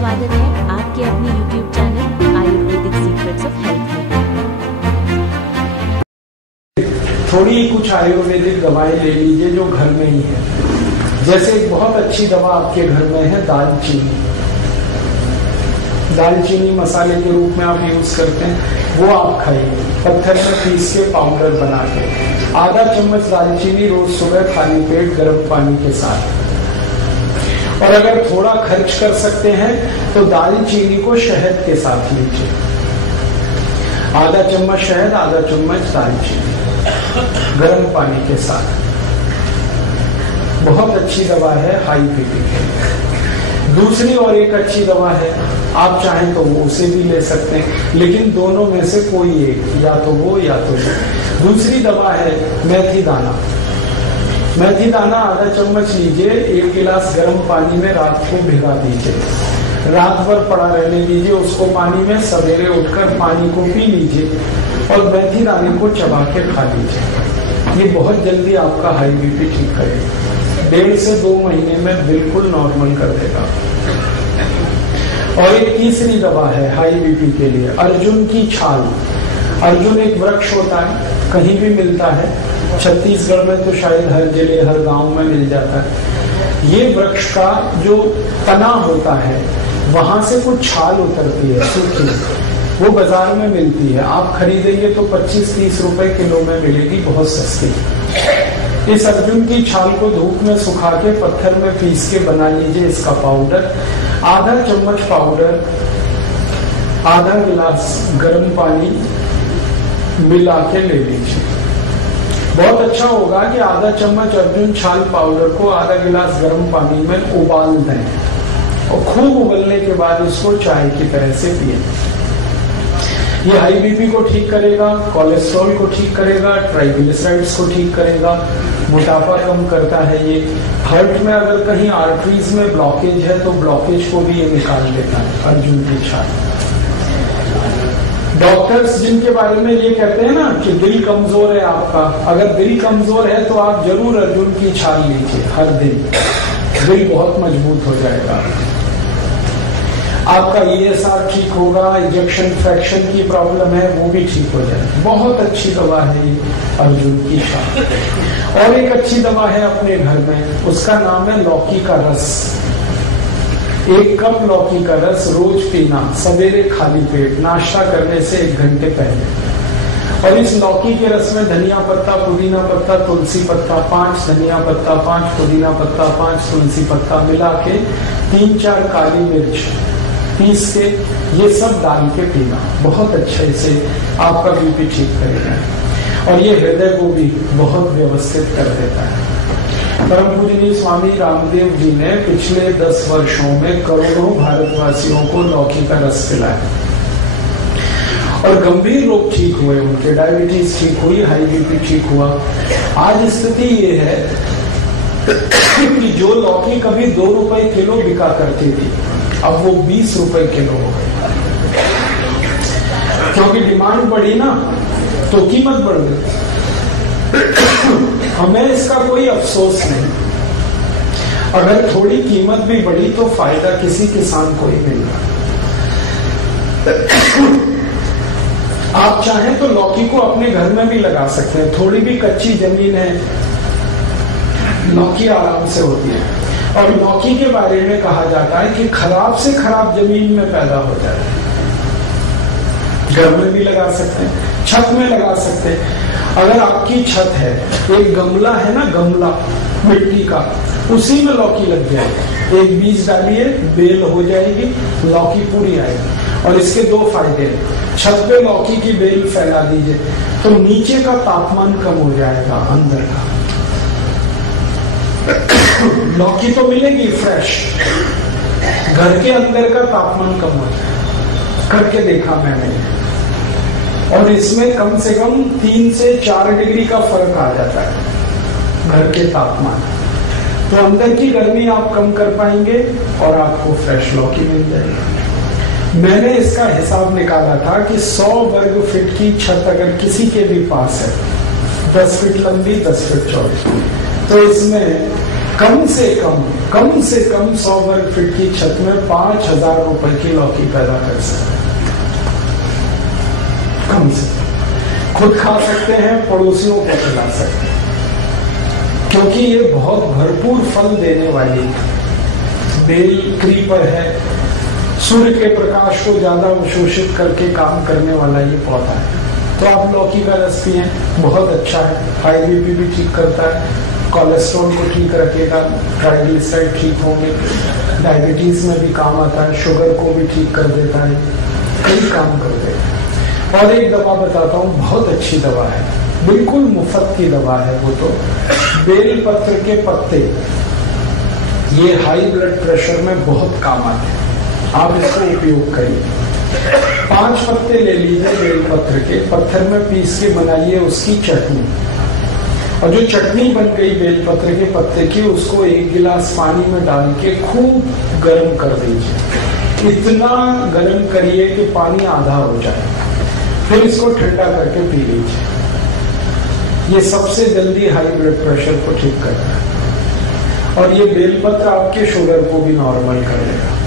स्वागत है आपके अपने YouTube channel Ayurvedic secrets of health में। थोड़ी कुछ आयुर्वेदिक दवाएं ले लीजिए जो घर में ही है। जैसे एक बहुत अच्छी दवा आपके घर में है दालचीनी। दालचीनी मसाले के रूप में आप यूज करते हैं, वो आप खाइए पत्थर में पीस के पाउडर बना के। आधा चम्मच दालचीनी रोज सुबह खाली पेट गर्म पानी के साथ। और अगर थोड़ा खर्च कर सकते हैं तो दालचीनी को शहद के साथ लीजिए। आधा चम्मच शहद, आधा चम्मच दालचीनी गर्म पानी के साथ। बहुत अच्छी दवा है हाई बीपी के लिए। दूसरी और एक अच्छी दवा है, आप चाहें तो वो उसे भी ले सकते हैं, लेकिन दोनों में से कोई एक, या तो वो या तो वो। दूसरी दवा है मेथी दाना। मेथी दाना आधा चम्मच लीजिए, 1 गिलास गर्म पानी में रात को भिगा दीजिए। रात भर पड़ा रहने दीजिए उसको पानी में। सवेरे उठकर पानी को पी लीजिए और मेथी दाने को चबा के खा लीजिए। ये बहुत जल्दी आपका हाई बीपी ठीक करेगा। 1.5 से 2 महीने में बिल्कुल नॉर्मल कर देगा। और एक तीसरी दवा है हाई बीपी के लिए, अर्जुन की छाल। अर्जुन एक वृक्ष होता है, कहीं भी मिलता है। छत्तीसगढ़ में तो शायद हर जिले हर गांव में मिल जाता है। ये वृक्ष का जो तना होता है वहां से कुछ छाल उतरती है सूखी, वो बाजार में मिलती है। आप खरीदेंगे तो 25-30 रुपए किलो में मिलेगी, बहुत सस्ती। इस अर्जुन की छाल को धूप में सुखा के पत्थर में पीस के बना लीजिए इसका पाउडर। आधा चम्मच पाउडर आधा गिलास गर्म पानी मिला के ले लीजिए। बहुत अच्छा होगा कि आधा चम्मच अर्जुन छाल पाउडर को आधा गिलास गर्म पानी में उबाल दें और खूब उबलने के बाद इसको चाय की तरह से पिए। ये हाई बीपी को ठीक करेगा, कोलेस्ट्रॉल को ठीक करेगा, ट्राइग्लिसराइड्स को ठीक करेगा, मोटापा कम करता है। ये हार्ट में अगर कहीं आर्टरीज में ब्लॉकेज है तो ब्लॉकेज को भी ये निकाल देता है अर्जुन की छाल। डॉक्टर्स जिनके बारे में ये कहते हैं ना कि दिल कमजोर है आपका, अगर दिल कमजोर है तो आप जरूर अर्जुन की छाल लीजिए हर दिन। दिल बहुत मजबूत हो जाएगा। आपका ESR ठीक होगा, इंजेक्शन फ्रैक्शन की प्रॉब्लम है वो भी ठीक हो जाएगी। बहुत अच्छी दवा है ये अर्जुन की छाल। और एक अच्छी दवा है अपने घर में, उसका नाम है लौकी का रस। 1 कप लौकी का रस रोज पीना, सवेरे खाली पेट, नाश्ता करने से 1 घंटे पहले। और इस लौकी के रस में धनिया पत्ता, पुदीना पत्ता, तुलसी पत्ता, 5 धनिया पत्ता, 5 पुदीना पत्ता, 5 तुलसी पत्ता मिला के 3-4 काली मिर्च पीस के ये सब डाल के पीना। बहुत अच्छे से आपका बीपी ठीक करेगा। और ये हृदय को भी बहुत व्यवस्थित कर देता है। परम पूजनीय स्वामी रामदेव जी ने पिछले 10 वर्षों में करोड़ों भारतवासियों को लौकी का रस पिलाया और गंभीर रोग ठीक हुए उनके। डायबिटीज ठीक हुई, हाई बीपी ठीक हुआ। आज स्थिति ये है कि जो लौकी कभी 2 रुपए किलो बिका करती थी अब वो 20 रुपए किलो हो गई, क्योंकि डिमांड बढ़ी ना तो कीमत बढ़ गई। हमें इसका कोई अफसोस नहीं। अगर थोड़ी कीमत भी बढ़ी तो फायदा किसी किसान को ही मिल रहा। आप चाहें तो लौकी को अपने घर में भी लगा सकते हैं। थोड़ी भी कच्ची जमीन है, लौकी आराम से होती है। और लौकी के बारे में कहा जाता है कि खराब से खराब जमीन में पैदा हो जाए। घर में भी लगा सकते हैं, छत में लगा सकते हैं। अगर आपकी छत है, एक गमला है ना, गमला मिट्टी का, उसी में लौकी लग जाएगी। एक बीज डालिए, बेल हो जाएगी, लौकी पूरी आएगी। और इसके 2 फायदे हैं। छत पे लौकी की बेल फैला दीजिए तो नीचे का तापमान कम हो जाएगा, अंदर का। लौकी तो मिलेगी फ्रेश, घर के अंदर का तापमान कम हो जाएगा। करके देखा मैंने, और इसमें कम से कम 3 से 4 डिग्री का फर्क आ जाता है घर के तापमान। तो अंदर की गर्मी आप कम कर पाएंगे और आपको फ्रेश लौकी मिल जाएगी। मैंने इसका हिसाब निकाला था कि 100 वर्ग फीट की छत अगर किसी के भी पास है, 10 फीट लंबी 10 फीट चौड़ी, तो इसमें कम से कम 100 वर्ग फीट की छत में 5,000 रुपए की लौकी पैदा कर सकते हैं। कम से खुद खा सकते हैं, पड़ोसियों को खिला सकते हैं, क्योंकि ये बहुत भरपूर फल देने वाली बेल क्रीपर है। सूर्य के प्रकाश को ज्यादा अवशोषित करके काम करने वाला ये पौधा है। तो आप लौकी का रस पिए, बहुत अच्छा है। हाई बीपी भी ठीक करता है, कोलेस्ट्रॉल को ठीक रखेगा, ट्राइग्लिसराइड ठीक होंगे, डायबिटीज में भी काम आता है, शुगर को भी ठीक कर देता है, कई काम कर देता है। और एक दवा बताता हूँ, बहुत अच्छी दवा है, बिल्कुल मुफ्त की दवा है वो तो। बेल पत्र के पत्ते, ये हाई ब्लड प्रेशर में बहुत काम आते हैं, आप इसको उपयोग करिए। 5 पत्ते ले लीजिए बेल पत्र के, पत्थर में पीस के बनाइए उसकी चटनी, और जो चटनी बन गई बेल पत्र के पत्ते की, उसको 1 गिलास पानी में डाल के खूब गर्म कर दीजिए। इतना गर्म करिए कि पानी आधा हो जाए, फिर इसको ठंडा करके पी लीजिए। ये सबसे जल्दी हाई ब्लड प्रेशर को ठीक करता है, और ये बेलपत्र आपके शुगर को भी नॉर्मल कर देगा।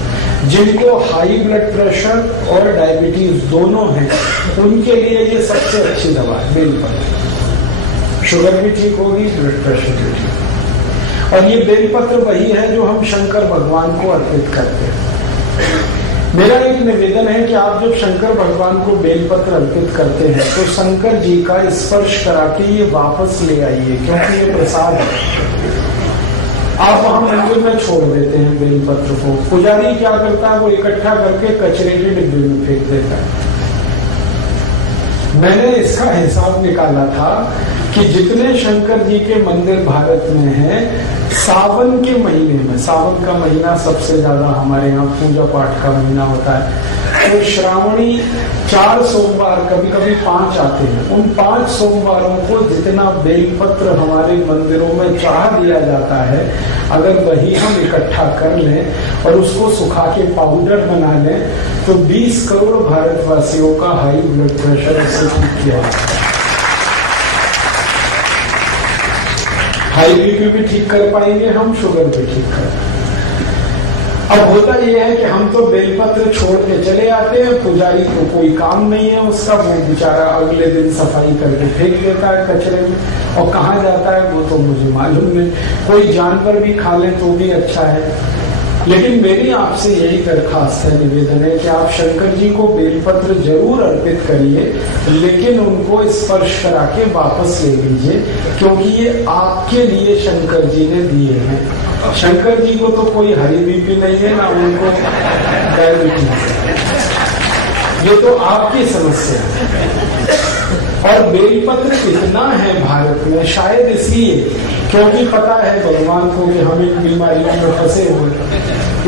जिनको हाई ब्लड प्रेशर और डायबिटीज दोनों हैं, उनके लिए ये सबसे अच्छी दवा है बेलपत्र। शुगर भी ठीक होगी, ब्लड प्रेशर भी ठीक। और ये बेलपत्र वही है जो हम शंकर भगवान को अर्पित करते हैं। मेरा एक निवेदन है कि आप जब शंकर भगवान को बेलपत्र अर्पित करते हैं तो शंकर जी का स्पर्श करा के ये वापस ले आइए, क्योंकि ये प्रसाद है। आप वहां मंदिर में छोड़ देते हैं बेलपत्र को, पुजारी क्या करता है, वो इकट्ठा करके कचरे के डिब्बे में फेंक देता है। मैंने इसका हिसाब निकाला था कि जितने शंकर जी के मंदिर भारत में हैं, सावन के महीने में, सावन का महीना सबसे ज्यादा हमारे यहाँ पूजा पाठ का महीना होता है, तो श्रावणी 4 सोमवार, कभी कभी 5 आते हैं, उन 5 सोमवारों को जितना बेलपत्र हमारे मंदिरों में चढ़ा दिया जाता है, अगर वही हम इकट्ठा कर लें और उसको सुखा के पाउडर बना लें, तो 20 करोड़ भारतवासियों का हाई ब्लड प्रेशर इससे ठीक किया जाता है। हाई बीपी भी ठीक कर पाएंगे हम, शुगर भी ठीक कर पाएंगे। अब होता यह है कि हम तो बेलपत्र छोड़ के चले आते हैं, पुजारी को कोई काम नहीं है उसका, वो बेचारा अगले दिन सफाई करके फेंक देता है कचरे में, और कहाँ जाता है वो तो मुझे मालूम नहीं। कोई जानवर भी खा ले तो भी अच्छा है। लेकिन मेरी आपसे यही दरखास्त है, निवेदन है कि आप शंकर जी को बेलपत्र जरूर अर्पित करिए, लेकिन उनको स्पर्श करा के वापस ले लीजिए, क्योंकि ये आपके लिए शंकर जी ने दिए हैं। शंकर जी को तो कोई हाई बीपी नहीं है, ना उनको डायबिटीज है, ये तो आपकी समस्या है। और बेलपत्र इतना है भारत में, शायद इसलिए क्योंकि पता है भगवान को कि हम इन बीमारियों में फंसे हुए,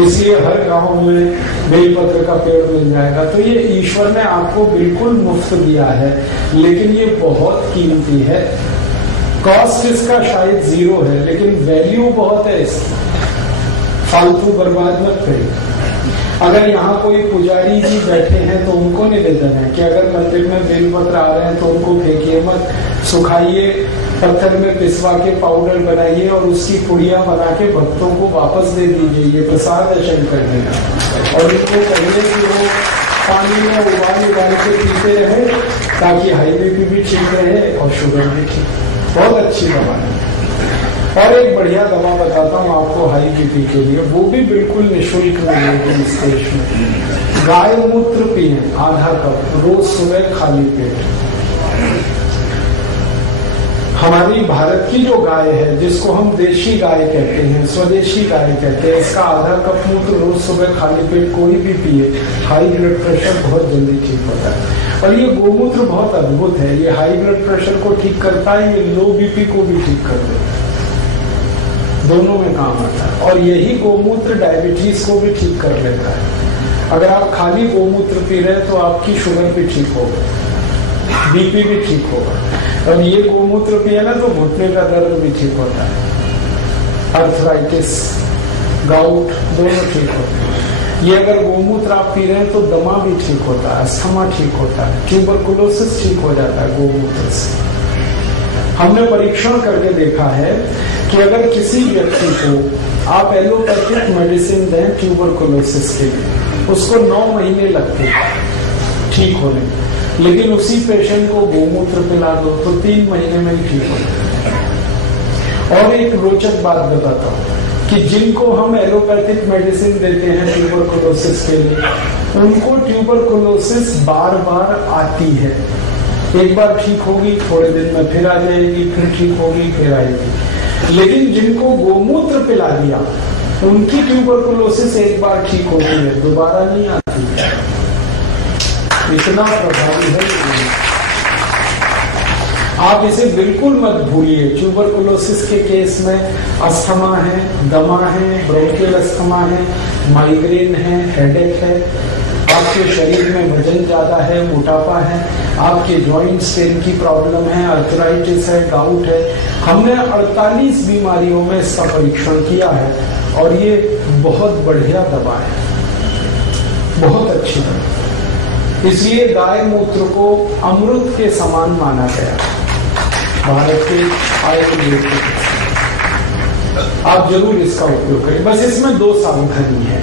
इसलिए हर गांव में बेलपत्र का पेड़ मिल जाएगा। तो ये ईश्वर ने आपको बिल्कुल मुफ्त दिया है, लेकिन ये बहुत कीमती है। कॉस्ट इसका शायद 0 है, लेकिन वैल्यू बहुत है इसकी, फालतू बर्बाद मत करिए। अगर यहाँ कोई पुजारी जी बैठे हैं तो उनको निवेदन है कि अगर मंदिर में बेलपत्र आ रहे हैं तो उनको फेंकिए मत, सुखाइए, पत्थर में पिसवा के पाउडर बनाइए और उसकी पुड़िया बना के भक्तों को वापस दे दीजिए। ये प्रसाद है शंकर जी का, और इनको कहिए कि वो पानी में उबाल के पीते रहे, ताकि हाई बीपी भी ठीक रहे और शुगर भी ठीक। बहुत अच्छी दवा है। और एक बढ़िया दवा बताता हूँ आपको हाई बीपी के लिए, वो भी बिल्कुल निःशुल्क मिलेगी इस देश में। गाय मूत्र पिए आधा कप रोज सुबह खाली पेट। हमारी भारत की जो गाय है, जिसको हम देशी गाय कहते हैं, स्वदेशी गाय कहते हैं, इसका आधा कप मूत्र रोज सुबह खाली पेट कोई भी पिए, हाई ब्लड प्रेशर बहुत जल्दी ठीक होता है। और ये गोमूत्र बहुत अद्भुत है, ये हाई ब्लड प्रेशर को ठीक करता है, ये लो बीपी को भी ठीक कर देता है, दोनों में काम आता है। और यही गोमूत्र डायबिटीज को भी ठीक कर लेता है। अगर आप खाली गोमूत्र पी रहे हैं तो आपकी शुगर भी ठीक होगा, बीपी भी ठीक होगा। और ये गोमूत्र पिए ना तो घुटने का दर्द भी ठीक होता है, अर्थराइटिस, गाउट दोनों ठीक होते हैं। ये अगर गोमूत्र आप पी रहे हैं तो दमा भी ठीक होता है, अस्थमा ठीक होता है, ट्यूबरकुलोसिस ठीक हो जाता है गोमूत्र से। हमने परीक्षण करके देखा है कि अगर किसी व्यक्ति को आप एलोपैथिक मेडिसिन दें ट्यूबरकुलोसिस के लिए, उसको 9 महीने लगते हैं ठीक होने, लेकिन उसी पेशेंट को गोमूत्र पिला दो तो 3 महीने में ही ठीक हो जाए। और एक रोचक बात बताता हूँ कि जिनको हम एलोपैथिक मेडिसिन देते हैं ट्यूबरकुलोसिस के लिए, उनको ट्यूबरकुलोसिस बार बार आती है। एक बार ठीक होगी, थोड़े दिन में फिर आ जाएगी, फिर ठीक होगी, फिर आएगी। लेकिन जिनको गोमूत्र पिला दिया, उनकी ट्यूबरकुलोसिस एक बार ठीक होती है, दोबारा नहीं आती है। इतना प्रभावी है। आप इसे बिल्कुल मत भूलिए। ट्यूबरकुलोसिस के केस में अस्थमा है, दमा है, ब्रोंकियल अस्थमा है, माइग्रेन है, हेडेक है, आपके शरीर में वजन ज्यादा है, मोटापा है, आपके जॉइंट पेन की प्रॉब्लम है, आर्थराइटिस है, गाउट है। हमने 48 बीमारियों में इसका परीक्षण किया है और ये बहुत बढ़िया दवा है, बहुत अच्छी दवा। इसलिए गाय मूत्र को अमृत के समान माना गया भारत के आयुर्वेद। आप जरूर इसका उपयोग करें। बस इसमें 2 सावधानी है।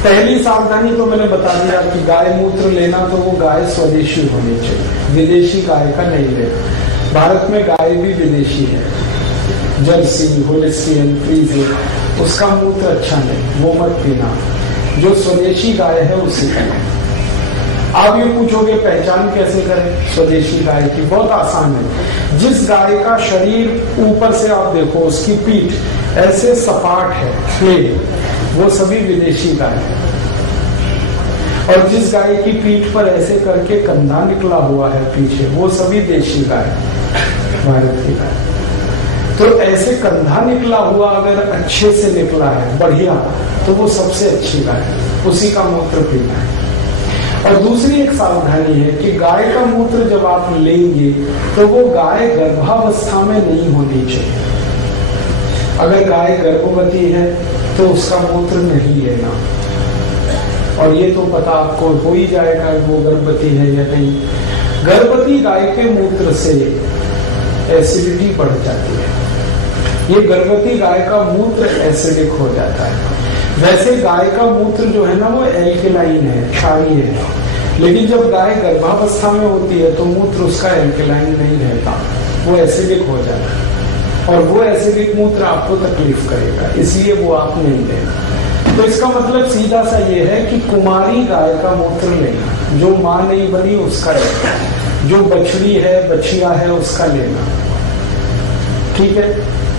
पहली सावधानी तो मैंने बता दिया कि गाय मूत्र लेना तो वो गाय स्वदेशी होनी चाहिए, विदेशी गाय का नहीं लेना। भारत में गाय भी विदेशी है, जर्सी, होलिस्टियन, फ्रीजियन, उसका मूत्र अच्छा नहीं, वो मत पीना। जो स्वदेशी गाय है उसी का। आप ये पूछोगे पहचान कैसे करें स्वदेशी गाय की? बहुत आसान है। जिस गाय का शरीर ऊपर से आप देखो, उसकी पीठ ऐसे सपाट है, प्लेन, वो सभी विदेशी गाय है। और जिस गाय की पीठ पर ऐसे करके कंधा निकला हुआ है पीछे, वो सभी देशी गाय, भारत की गाय। तो ऐसे कंधा निकला हुआ अगर अच्छे से निकला है, बढ़िया, तो वो सबसे अच्छी गाय है, उसी का मूत्र पीना है। और दूसरी एक सावधानी है कि गाय का मूत्र जब आप लेंगे तो वो गाय गर्भावस्था में नहीं होनी चाहिए। अगर गाय गर्भवती है तो उसका मूत्र नहीं लेना। और ये तो पता आपको हो ही जाएगा वो गर्भवती है या नहीं। गर्भवती गाय के मूत्र से एसिडिटी बढ़ जाती है। ये गर्भवती गाय का मूत्र एसिडिक हो जाता है। वैसे गाय का मूत्र जो है ना वो एल्कलाइन है, क्षारीय है, लेकिन जब गाय गर्भावस्था में होती है तो मूत्र उसका एल्कलाइन नहीं रहता, वो एसिडिक हो जाता है। और वो एसिडिक मूत्र आपको तकलीफ करेगा, इसलिए वो आप नहीं लेना। तो इसका मतलब सीधा सा ये है कि कुमारी गाय का मूत्र लेना, जो मां नहीं बनी उसका लेना, जो बछड़ी है, बछिया है, उसका लेना। ठीक है,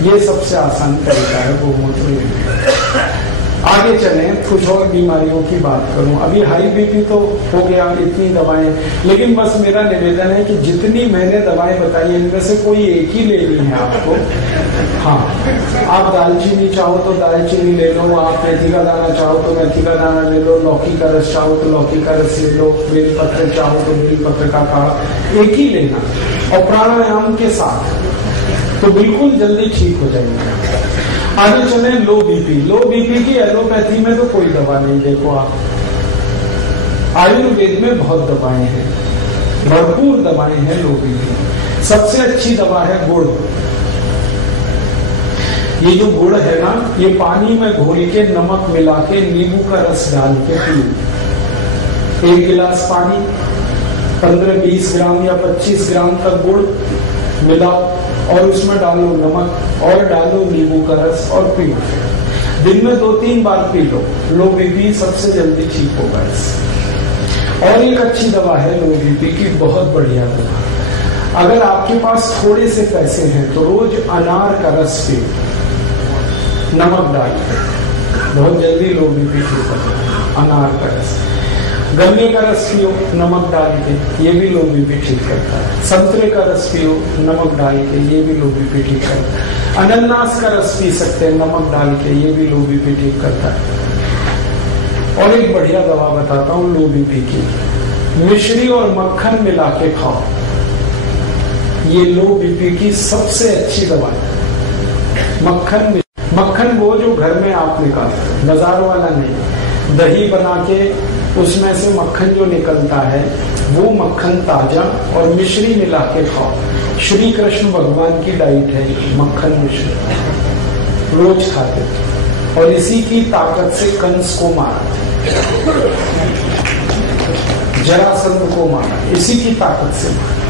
ये सबसे आसान तरीका है गोमूत्र लेने। आगे चलें, कुछ और बीमारियों की बात करूं। अभी हाई बीपी तो हो गया, इतनी दवाएं, लेकिन बस मेरा निवेदन है कि जितनी मैंने दवाएं बताई इनमें से कोई एक ही लेनी है आपको। हाँ, आप दालचीनी चाहो तो दालचीनी ले लो, आप मेथी का दाना चाहो तो मेथी का दाना ले लो, लौकी का रस चाहो तो लौकी का रस ले लो, बेलपत्र चाहो तो बेलपत्र का काढ़ा, एक ही लेना और प्राणायाम के साथ, तो बिल्कुल जल्दी ठीक हो जाएंगे। आगे चले लो बीपी। लो बीपी की एलोपैथी में तो कोई दवा नहीं। देखो आप, आयुर्वेद में बहुत दवाएं हैं, भरपूर दवाएं हैं लो बीपी। सबसे अच्छी दवा है गुड़। ये जो गुड़ है ना, ये पानी में घोल के नमक मिला के नींबू का रस डाल के पियो। 1 गिलास पानी, 15-20 ग्राम या 25 ग्राम तक गुड़ मिलाओ और उसमें डालो नमक और डालो नींबू का रस और पियो। दिन में 2-3 बार पी लो, लो बीपी सबसे जल्दी ठीक होगा इससे। और एक अच्छी दवा है लो बीपी की, बहुत बढ़िया दवा। अगर आपके पास थोड़े से पैसे हैं तो रोज अनार का रस पियो, नमक डाल के, बहुत जल्दी लो बीपी ठीक होता है। अनार का रस, गन्ने का रस पियो नमक डाल के, ये भी लो बीपी ठीक करता है। संतरे का रस पियो नमक डाल के, ये भी लो बीपी ठीक करता है। अनानास का रस पी सकते हैं नमक डाल के, ये भी लो बीपी ठीक करता है। और एक बढ़िया दवा बताता हूँ लो बीपी की, मिश्री और मक्खन मिला के खाओ। ये लो बीपी की सबसे अच्छी दवा है। मक्खन वो जो घर में आप निकालते, बाजार वाला नहीं। दही बना के उसमें से मक्खन जो निकलता है वो मक्खन ताजा और मिश्री मिला के खाओ। श्री कृष्ण भगवान की डाइट है मक्खन मिश्री, रोज खाते थे और इसी की ताकत से कंस को मारा, जरासंध को मारा, इसी की ताकत से मारा।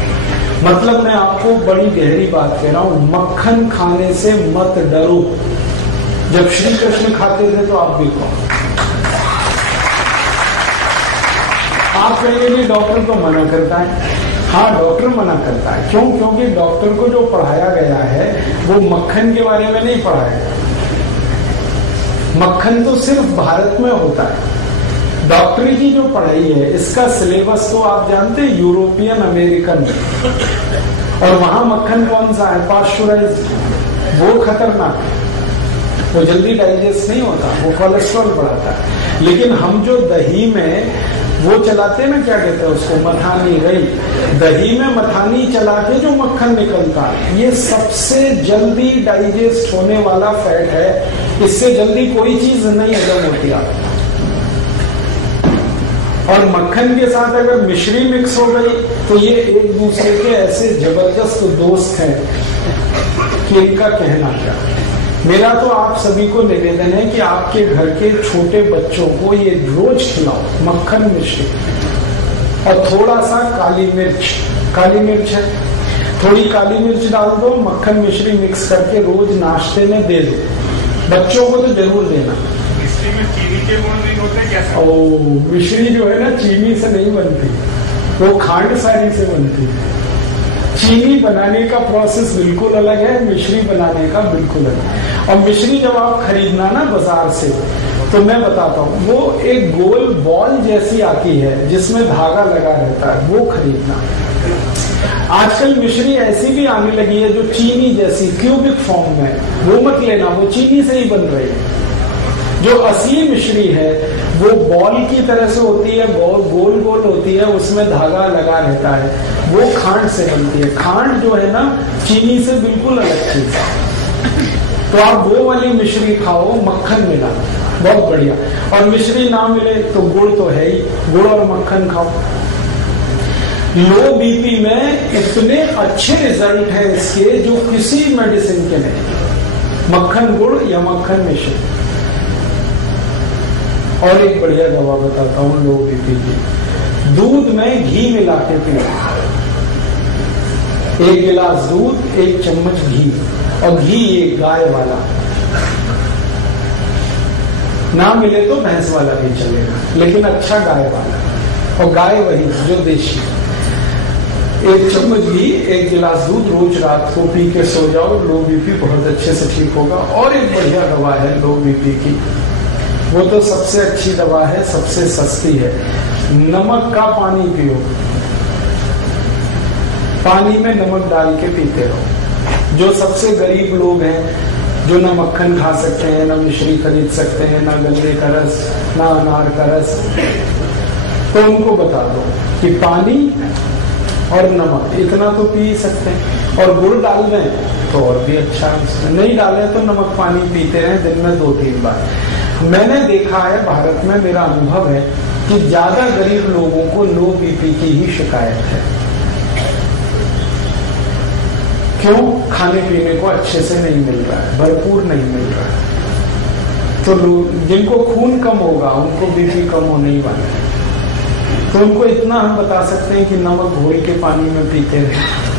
मतलब मैं आपको बड़ी गहरी बात कह रहा हूं, मक्खन खाने से मत डरो। जब श्री कृष्ण खाते थे तो आप भी खाओ। आप कहेंगे डॉक्टर तो मना करता है। हाँ, डॉक्टर मना करता है। क्यों? क्योंकि डॉक्टर को जो पढ़ाया गया है वो मक्खन के बारे में नहीं पढ़ाया गया। मक्खन तो सिर्फ भारत में होता है। डॉक्टरी की जो पढ़ाई है इसका सिलेबस तो आप जानते हैं यूरोपियन अमेरिकन, और वहां मक्खन कौन सा है? पाश्चराइज्ड। वो खतरनाक है, वो जल्दी डाइजेस्ट नहीं होता, वो कोलेस्ट्रॉल बढ़ाता है। लेकिन हम जो दही में वो चलाते हैं ना, क्या कहते हैं उसको, मथानी रही, दही में मथानी चला के जो मक्खन निकलता है ये सबसे जल्दी डाइजेस्ट होने वाला फैट है। इससे जल्दी कोई चीज नहीं हजम होती आप। और मक्खन के साथ अगर मिश्री मिक्स हो गई तो ये एक दूसरे के ऐसे जबरदस्त दोस्त हैं कि इनका कहना क्या। मेरा तो आप सभी को निवेदन है कि आपके घर के छोटे बच्चों को ये रोज खिलाओ मक्खन मिश्री, और थोड़ा सा काली मिर्च, काली मिर्च है, थोड़ी काली मिर्च डाल दो, मक्खन मिश्री मिक्स करके रोज नाश्ते में दे दो। बच्चों को तो जरूर देना। में चीनी के गुण नहीं होते क्या? मिश्री जो है ना चीनी से नहीं बनती, वो खांड सारी से बनती है। चीनी बनाने का प्रोसेस बिल्कुल अलग है, मिश्री बनाने का बिल्कुल अलग। और मिश्री जब आप खरीदना ना बाजार से, तो मैं बताता हूँ, वो एक गोल बॉल जैसी आती है जिसमें धागा लगा रहता है, वो खरीदना। आजकल मिश्री ऐसी भी आने लगी है जो चीनी जैसी क्यूबिक फॉर्म में, वो मत लेना, वो चीनी से ही बन रही है। जो असली मिश्री है वो बॉल की तरह से होती है, गोल गोल होती है, उसमें धागा लगा रहता है, वो खांड से बनती है। खांड जो है ना चीनी से बिल्कुल अलग चीज है। तो आप वो वाली मिश्री खाओ मक्खन मिला, बहुत बढ़िया। और मिश्री ना मिले तो गुड़ तो है ही, गुड़ और मक्खन खाओ। लो बीपी में इतने अच्छे रिजल्ट है इसके जो किसी मेडिसिन के नहीं, मक्खन गुड़ या मक्खन मिश्री। और एक बढ़िया दवा बताता हूं लो बीपी की, दूध में घी मिला के पियो। 1 गिलास दूध, 1 चम्मच घी, और घी ये गाय वाला, ना मिले तो भैंस वाला भी चलेगा, लेकिन अच्छा गाय वाला, और गाय वही जो देशी। 1 चम्मच घी, 1 गिलास दूध, रोज रात को पी के सो जाओ, लो बीपी बहुत अच्छे से ठीक होगा। और एक बढ़िया दवा है लो बीपी की, वो तो सबसे अच्छी दवा है, सबसे सस्ती है। नमक का पानी पियो, पानी में नमक डाल के पीते रहो। जो सबसे गरीब लोग हैं, जो ना मक्खन खा सकते हैं, ना मिश्री खरीद सकते हैं, ना गन्ने का रस, ना अनार का रस, तो उनको बता दो कि पानी और नमक इतना तो पी सकते हैं, और गुड़ डाल दें तो और भी अच्छा। नहीं डालें तो नमक पानी पीते रहें दिन में 2-3 बार। मैंने देखा है भारत में, मेरा अनुभव है कि ज्यादा गरीब लोगों को लो बीपी की ही शिकायत है। क्यों? खाने पीने को अच्छे से नहीं मिल रहा है, भरपूर नहीं मिल रहा है। तो जिनको खून कम होगा उनको बीपी कम होने ही वाला है। तो उनको इतना हम बता सकते हैं कि नमक घोल के पानी में पीते रहे।